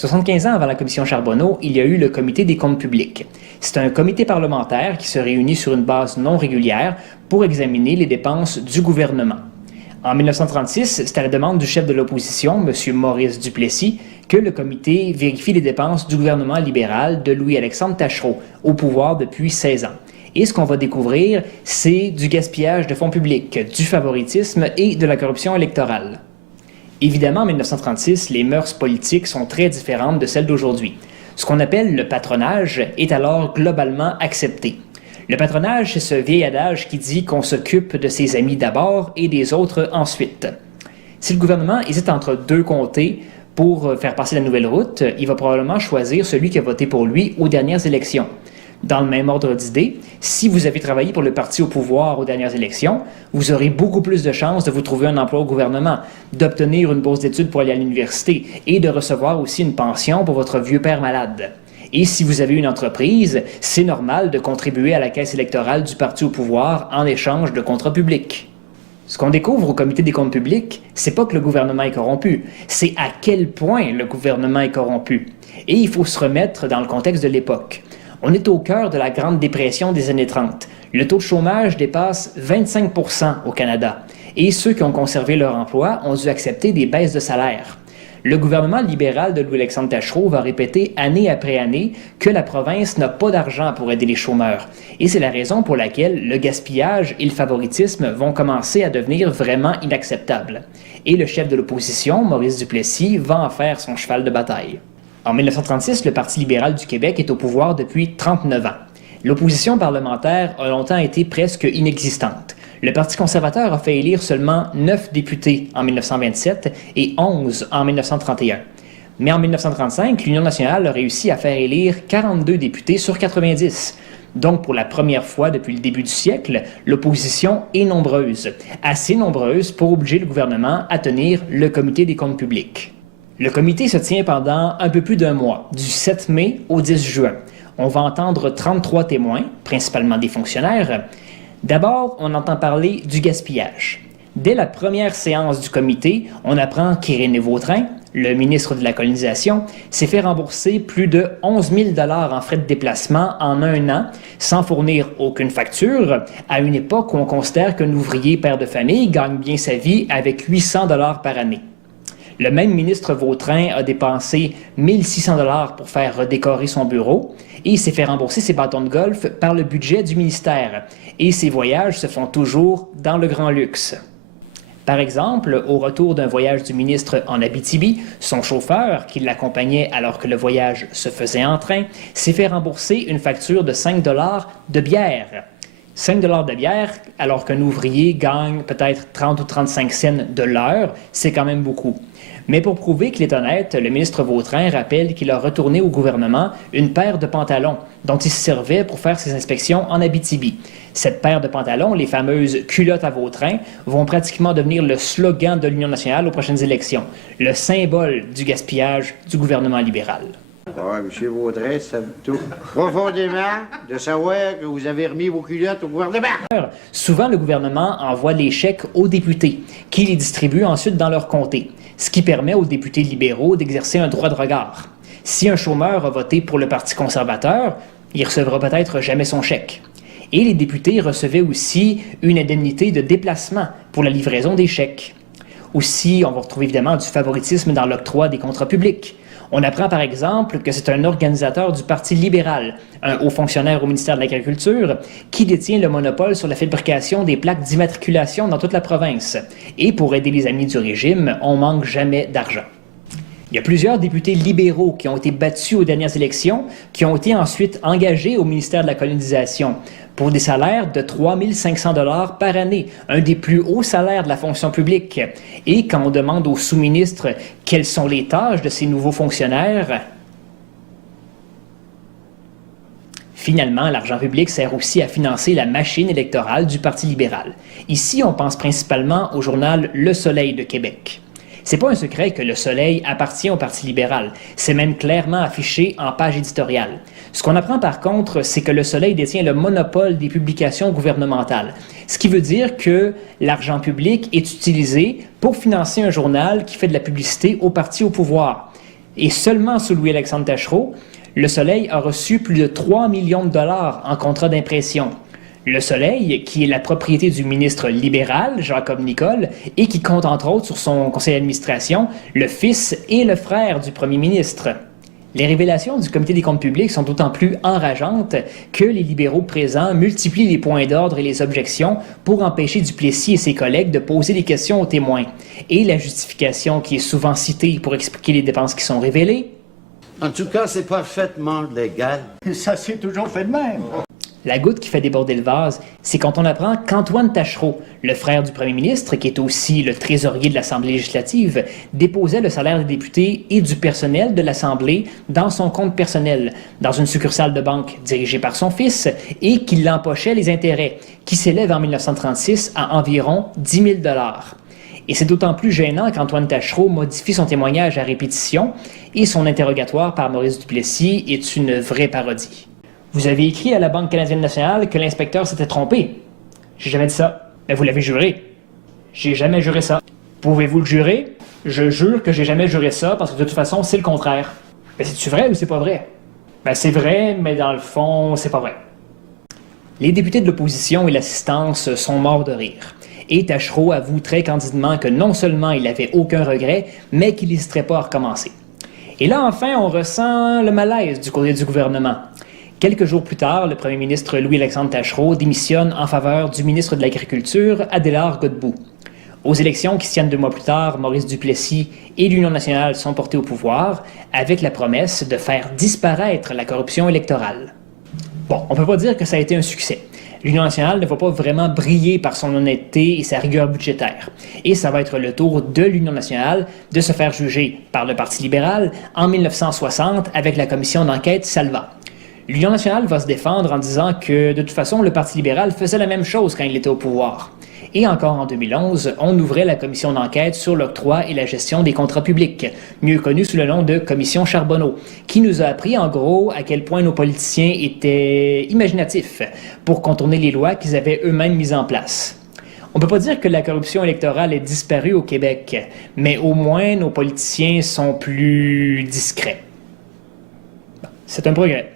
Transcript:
75 ans avant la commission Charbonneau, il y a eu le Comité des comptes publics. C'est un comité parlementaire qui se réunit sur une base non régulière pour examiner les dépenses du gouvernement. En 1936, c'est à la demande du chef de l'opposition, M. Maurice Duplessis, que le comité vérifie les dépenses du gouvernement libéral de Louis-Alexandre Taschereau, au pouvoir depuis 16 ans. Et ce qu'on va découvrir, c'est du gaspillage de fonds publics, du favoritisme et de la corruption électorale. Évidemment, en 1936, les mœurs politiques sont très différentes de celles d'aujourd'hui. Ce qu'on appelle le patronage est alors globalement accepté. Le patronage, c'est ce vieil adage qui dit qu'on s'occupe de ses amis d'abord et des autres ensuite. Si le gouvernement hésite entre deux comtés pour faire passer la nouvelle route, il va probablement choisir celui qui a voté pour lui aux dernières élections. Dans le même ordre d'idées, si vous avez travaillé pour le parti au pouvoir aux dernières élections, vous aurez beaucoup plus de chances de vous trouver un emploi au gouvernement, d'obtenir une bourse d'études pour aller à l'université et de recevoir aussi une pension pour votre vieux père malade. Et si vous avez une entreprise, c'est normal de contribuer à la caisse électorale du parti au pouvoir en échange de contrats publics. Ce qu'on découvre au Comité des comptes publics, c'est pas que le gouvernement est corrompu, c'est à quel point le gouvernement est corrompu. Et il faut se remettre dans le contexte de l'époque. On est au cœur de la Grande Dépression des années 30. Le taux de chômage dépasse 25 % au Canada. Et ceux qui ont conservé leur emploi ont dû accepter des baisses de salaire. Le gouvernement libéral de Louis-Alexandre Taschereau va répéter année après année que la province n'a pas d'argent pour aider les chômeurs. Et c'est la raison pour laquelle le gaspillage et le favoritisme vont commencer à devenir vraiment inacceptables. Et le chef de l'opposition, Maurice Duplessis, va en faire son cheval de bataille. En 1936, le Parti libéral du Québec est au pouvoir depuis 39 ans. L'opposition parlementaire a longtemps été presque inexistante. Le Parti conservateur a fait élire seulement 9 députés en 1927 et 11 en 1931. Mais en 1935, l'Union nationale a réussi à faire élire 42 députés sur 90. Donc, pour la première fois depuis le début du siècle, l'opposition est nombreuse, assez nombreuse pour obliger le gouvernement à tenir le Comité des comptes publics. Le comité se tient pendant un peu plus d'un mois, du 7 mai au 10 juin. On va entendre 33 témoins, principalement des fonctionnaires. D'abord, on entend parler du gaspillage. Dès la première séance du comité, on apprend qu'Irénée Vautrin, le ministre de la Colonisation, s'est fait rembourser plus de 11 000 $ en frais de déplacement en un an, sans fournir aucune facture, à une époque où on considère qu'un ouvrier père de famille gagne bien sa vie avec 800 $ par année. Le même ministre Vautrin a dépensé 1 600 $ pour faire redécorer son bureau et il s'est fait rembourser ses bâtons de golf par le budget du ministère. Et ses voyages se font toujours dans le grand luxe. Par exemple, au retour d'un voyage du ministre en Abitibi, son chauffeur, qui l'accompagnait alors que le voyage se faisait en train, s'est fait rembourser une facture de 5 $ de bière. 5 $ de bière, alors qu'un ouvrier gagne peut-être 30 ou 35 cents de l'heure, c'est quand même beaucoup. Mais pour prouver qu'il est honnête, le ministre Vautrin rappelle qu'il a retourné au gouvernement une paire de pantalons dont il se servait pour faire ses inspections en Abitibi. Cette paire de pantalons, les fameuses culottes à Vautrin, vont pratiquement devenir le slogan de l'Union nationale aux prochaines élections, le symbole du gaspillage du gouvernement libéral. Oui, M. Vautrin, ça me touche profondément de savoir que vous avez remis vos culottes au gouvernement. Souvent, le gouvernement envoie les chèques aux députés, qui les distribuent ensuite dans leur comté, ce qui permet aux députés libéraux d'exercer un droit de regard. Si un chômeur a voté pour le Parti conservateur, il recevra peut-être jamais son chèque. Et les députés recevaient aussi une indemnité de déplacement pour la livraison des chèques. Aussi, on va retrouver évidemment du favoritisme dans l'octroi des contrats publics. On apprend par exemple que c'est un organisateur du Parti libéral, un haut fonctionnaire au ministère de l'Agriculture, qui détient le monopole sur la fabrication des plaques d'immatriculation dans toute la province. Et pour aider les amis du régime, on manque jamais d'argent. Il y a plusieurs députés libéraux qui ont été battus aux dernières élections, qui ont été ensuite engagés au ministère de la Colonisation pour des salaires de 3 500 $ par année, un des plus hauts salaires de la fonction publique. Et quand on demande aux sous-ministres quelles sont les tâches de ces nouveaux fonctionnaires, finalement, l'argent public sert aussi à financer la machine électorale du Parti libéral. Ici, on pense principalement au journal Le Soleil de Québec. C'est pas un secret que Le Soleil appartient au Parti libéral. C'est même clairement affiché en page éditoriale. Ce qu'on apprend par contre, c'est que Le Soleil détient le monopole des publications gouvernementales. Ce qui veut dire que l'argent public est utilisé pour financer un journal qui fait de la publicité au parti au pouvoir. Et seulement sous Louis-Alexandre Taschereau, Le Soleil a reçu plus de 3 millions de dollars en contrats d'impression. Le Soleil, qui est la propriété du ministre libéral, Jacob Nicole, et qui compte entre autres sur son conseil d'administration le fils et le frère du premier ministre. Les révélations du Comité des comptes publics sont d'autant plus enrageantes que les libéraux présents multiplient les points d'ordre et les objections pour empêcher Duplessis et ses collègues de poser des questions aux témoins. Et la justification qui est souvent citée pour expliquer les dépenses qui sont révélées. En tout cas, c'est parfaitement légal. Ça s'est toujours fait de même. La goutte qui fait déborder le vase, c'est quand on apprend qu'Antoine Taschereau, le frère du premier ministre, qui est aussi le trésorier de l'Assemblée législative, déposait le salaire des députés et du personnel de l'Assemblée dans son compte personnel, dans une succursale de banque dirigée par son fils, et qu'il empochait les intérêts, qui s'élèvent en 1936 à environ 10 000 $. Et c'est d'autant plus gênant qu'Antoine Taschereau modifie son témoignage à répétition et son interrogatoire par Maurice Duplessis est une vraie parodie. Vous avez écrit à la Banque canadienne nationale que l'inspecteur s'était trompé. J'ai jamais dit ça. Mais vous l'avez juré. J'ai jamais juré ça. Pouvez-vous le jurer? Je jure que j'ai jamais juré ça parce que de toute façon, c'est le contraire. Mais c'est-tu vrai ou c'est pas vrai? Ben c'est vrai, mais dans le fond, c'est pas vrai. Les députés de l'opposition et l'assistance sont morts de rire. Et Taschereau avoue très candidement que non seulement il n'avait aucun regret, mais qu'il n'hésiterait pas à recommencer. Et là, enfin, on ressent le malaise du côté du gouvernement. Quelques jours plus tard, le premier ministre Louis-Alexandre Taschereau démissionne en faveur du ministre de l'Agriculture, Adélard Godbout. Aux élections qui se tiennent 2 mois plus tard, Maurice Duplessis et l'Union nationale sont portés au pouvoir avec la promesse de faire disparaître la corruption électorale. Bon, on ne peut pas dire que ça a été un succès. L'Union nationale ne va pas vraiment briller par son honnêteté et sa rigueur budgétaire. Et ça va être le tour de l'Union nationale de se faire juger par le Parti libéral en 1960 avec la commission d'enquête Salva. L'Union nationale va se défendre en disant que, de toute façon, le Parti libéral faisait la même chose quand il était au pouvoir. Et encore en 2011, on ouvrait la commission d'enquête sur l'octroi et la gestion des contrats publics, mieux connue sous le nom de commission Charbonneau, qui nous a appris en gros à quel point nos politiciens étaient imaginatifs pour contourner les lois qu'ils avaient eux-mêmes mises en place. On ne peut pas dire que la corruption électorale est disparue au Québec, mais au moins nos politiciens sont plus discrets. C'est un progrès.